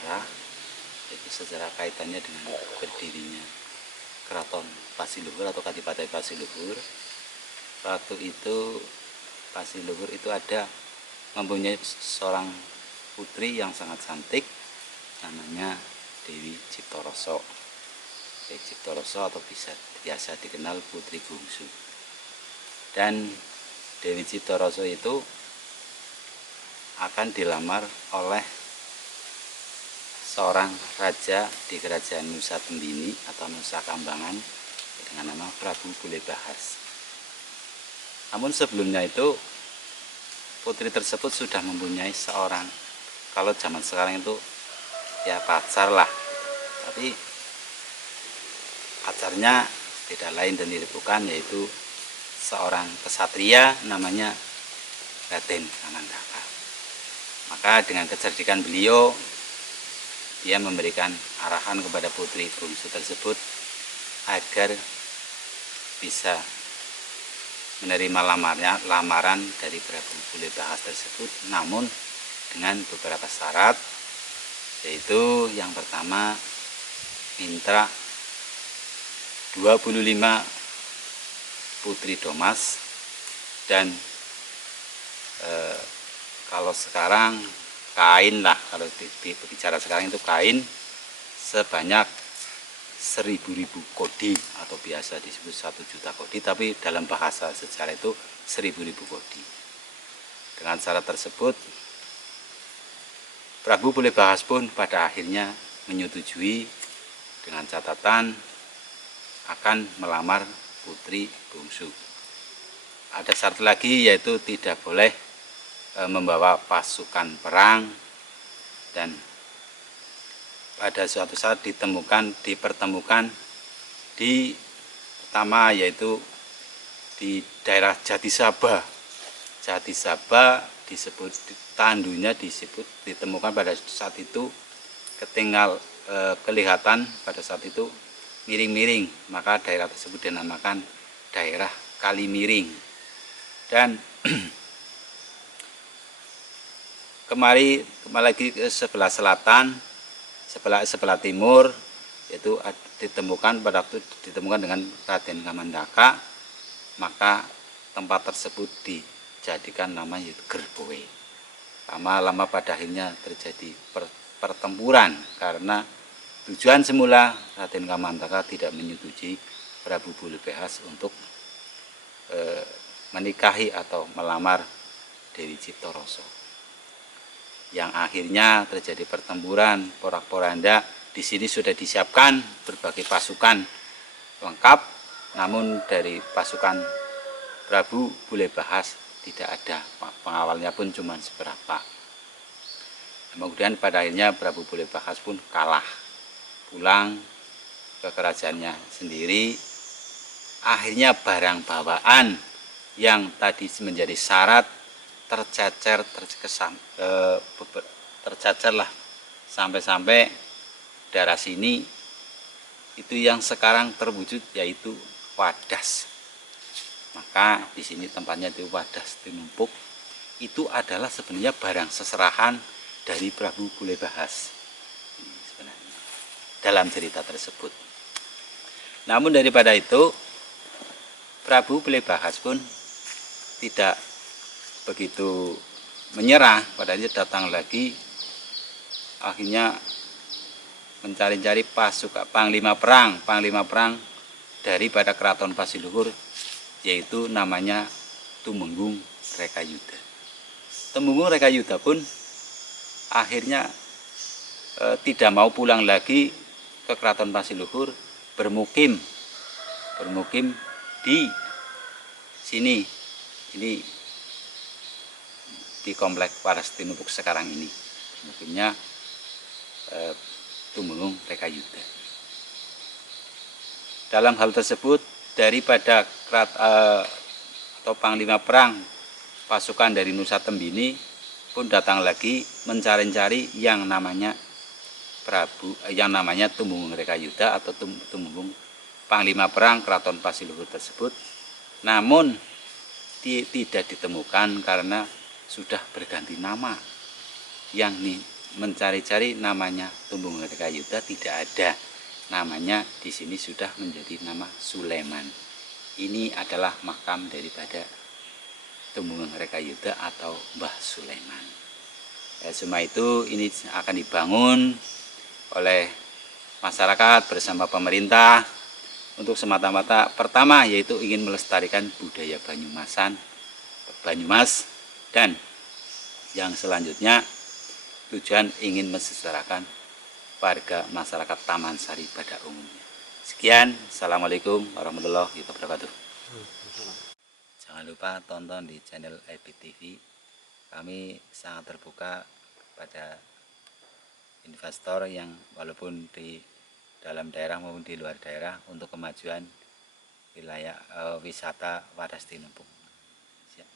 sejarah, yaitu sejarah kaitannya dengan berdirinya Keraton Pasiluhur atau Kadipaten Pasiluhur. Waktu itu Pasiluhur itu mempunyai seorang putri yang sangat cantik, namanya Dewi Ciptaroso. Dewi Ciptaroso atau biasa dikenal Putri Bungsu. Dan Dewi Ciptaroso itu akan dilamar oleh seorang raja di kerajaan Nusa Tembini atau Nusa Kambangan dengan nama Prabu Bulebahas. Namun sebelumnya itu putri tersebut sudah mempunyai seorang, kalau zaman sekarang itu ya pacar lah, tapi pacarnya tidak lain dan tidak bukan, yaitu seorang kesatria namanya Raden Kamandaka. Maka dengan kecerdikan beliau, dia memberikan arahan kepada putri bungsu tersebut agar bisa menerima lamaran dari Prabu Bulebahas tersebut, namun dengan beberapa syarat, yaitu yang pertama minta 25 putri domas, dan kalau sekarang kain lah, kalau bicara sekarang itu kain sebanyak 1000 kodi atau biasa disebut 1 juta kodi, tapi dalam bahasa sejarah itu 1000 kodi. Dengan syarat tersebut Prabu Bulebahas pun pada akhirnya menyetujui dengan catatan akan melamar putri bungsu. Ada syarat lagi, yaitu tidak boleh membawa pasukan perang, dan pada suatu saat dipertemukan di pertama, yaitu di daerah Jatisaba. Jatisaba disebut, tandunya ditemukan pada saat itu, kelihatan pada saat itu miring-miring, maka daerah tersebut dinamakan daerah Kalimiring. Dan kembali lagi ke sebelah selatan, sebelah timur, yaitu ditemukan dengan Raden Kamandaka, maka tempat tersebut dijadikan nama yaitu Gerboe. Lama-lama pada akhirnya terjadi pertempuran karena tujuan semula Raden Kamandaka tidak menyetujui Prabu Bulebahas untuk menikahi atau melamar Dewi Ciptaroso. Yang akhirnya terjadi pertempuran porak-poranda. Di sini sudah disiapkan berbagai pasukan lengkap, namun dari pasukan Prabu Bulebahas tidak ada, pengawalnya pun cuma seberapa. Kemudian pada akhirnya Prabu Bulebahas pun kalah, pulang ke kerajaannya sendiri. Akhirnya barang bawaan yang tadi menjadi syarat tercacarlah sampai daerah sini itu yang sekarang terwujud, yaitu Wadas. Maka di sini tempatnya itu Wadas Tinumpuk. Itu adalah sebenarnya barang seserahan dari Prabu Bulebahas sebenarnya dalam cerita tersebut. Namun daripada itu Prabu Bulebahas pun tidak begitu menyerah, padahal datang lagi, akhirnya mencari-cari pasukan panglima perang daripada Keraton Pasiluhur, yaitu namanya Tumenggung Rekayuda. Tumenggung Rekayuda pun akhirnya tidak mau pulang lagi ke Keraton Pasiluhur, bermukim di sini, ini di komplek Wadas Tinumpuk sekarang ini. Mungkinnya Tumenggung Rekayuda. Dalam hal tersebut, daripada atau panglima perang pasukan dari Nusa Tembini pun datang lagi mencari-cari yang namanya Tumenggung Rekayuda atau Tumenggung panglima perang Keraton Pasiluhur tersebut. Namun tidak ditemukan karena sudah berganti nama, yang mencari-cari namanya Tumbung Rekayuda tidak ada. Namanya di sini sudah menjadi nama Suleman. Ini adalah makam daripada Tumbung Rekayuda atau Mbah Suleman. Semua itu ini akan dibangun oleh masyarakat bersama pemerintah untuk semata-mata pertama yaitu ingin melestarikan budaya Banyumas, dan yang selanjutnya tujuan ingin mensejahterakan warga masyarakat Taman Sari pada umumnya. Sekian, Assalamualaikum warahmatullahi wabarakatuh. Jangan lupa tonton di channel IPTV. Kami sangat terbuka pada investor yang walaupun di dalam daerah maupun di luar daerah untuk kemajuan wilayah wisata Wadas Tinempung. Siap.